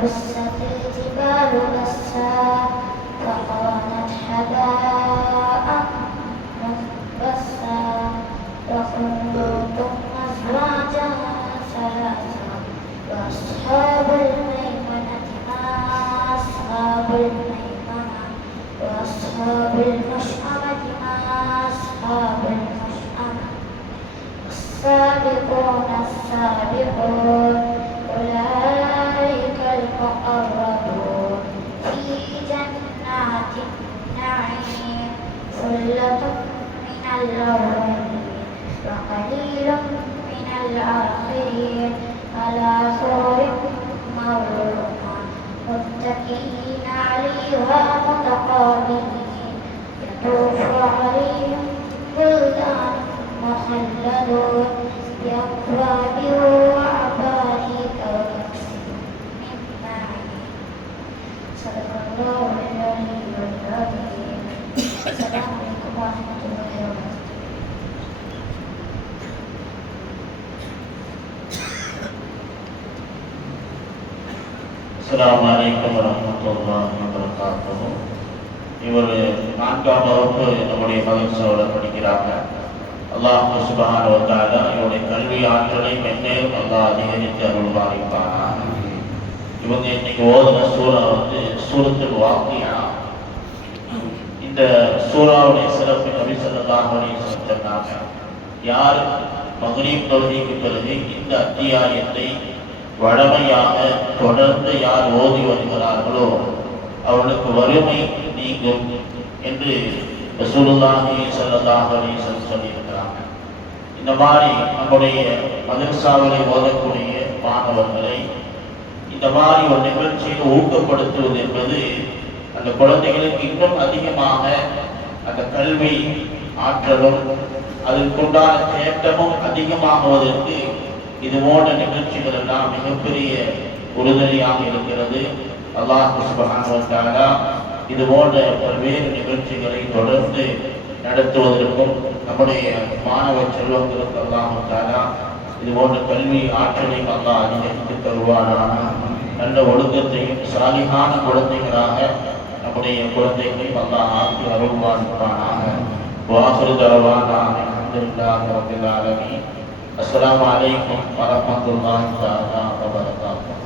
وبست الجبال بسا فكانت هباء منبثا وكنتم أزواجا ثلاثا وأصحاب الميمنة ما أصحاب الميمنة وأصحاب المشأمة ما أصحاب المشأمة السابقون السابقون أولئك المقربون في جنات النعيم ثلة من الأولين وقليل من الآخرين على سرر موضونة متكئين عليها متقابلين يطوف عليهم ولدان مخلدون بأكواب وأباريك وكأس من معين صدق الله العلي العظيم. السلام عليكم ورحمة الله وبركاته. அஸ்ஸலாமு அலைக்கும் வரஹ்மத்துல்லாஹி வபரகாத்துஹு. இவர் 4ஆம் வகுப்பு நம்முடைய மதரசாவில் படிக்கிறாங்க. அல்லாஹ் சுப்ஹானஹு வ தஆலா இவருடைய கல்வி ஆற்றலை மென்மேலும் அல்லாஹ் அதிகரித்து அருள்வாரிப்பானாக. இவங்க இன்னைக்கு ஓதுன சூறா சூரத்துல் வாக்கியா. இந்த சூறாவுடைய சிறப்பு நபி ஸல்லல்லாஹு அலைஹி வஸல்லம் சொன்னாங்க, யார் மக்ரிப் தொழுகைக்கு பிறகு இந்த அத்தியாயத்தை வழமையாக தொடர்ந்து யார் ஓதி வருகிறார்களோ அவர்களுக்கு வறுமை நீங்கும் என்று ரசூலுல்லாஹி ஸல்லல்லாஹு அலைஹி வஸல்லம் சொல்லியிருக்கிறாங்க. இந்த மாதிரி நம்முடைய மதரசாவிலே ஓதக்கூடிய மாணவர்களை இந்த மாதிரி ஒரு நிகழ்ச்சியை ஊக்கப்படுத்துவது என்பது அந்த குழந்தைகளுக்கு இன்னும் அதிகமாக அந்த கல்வி ஆற்றலும் அதற்குண்டான தேட்டமும் அதிகமாகுவதற்கு இது போன்ற நிகழ்ச்சிகள் எல்லாம் மிகப்பெரிய உறுதுணையாக இருக்கிறது. அல்லாஹ் சுப்ஹானஹு வ தஆலா இது போன்ற பல்வேறு நிகழ்ச்சிகளை தொடர்ந்து நடத்துவதற்கும் நம்முடைய மாணவ செல்வங்களுக்கு அல்லாஹ் தஆலா இது போன்ற கல்வி ஆற்றலையும் அல்லாஹ் அதிகரித்து தருவானாக. நல்ல ஒழுக்கத்தையும் சாலிகான குழந்தைகளாக நம்முடைய குழந்தைகளையும் அல்லாஹ் ஆக்கி அருள்வானாக. வாஹிரு தஅவானா அல்ஹம்துலில்லாஹி ரப்பில் ஆலமீன். அஸ்ஸலாமு அலைக்கும் வரஹ்மத்துல்லாஹி வபரகாத்துஹு.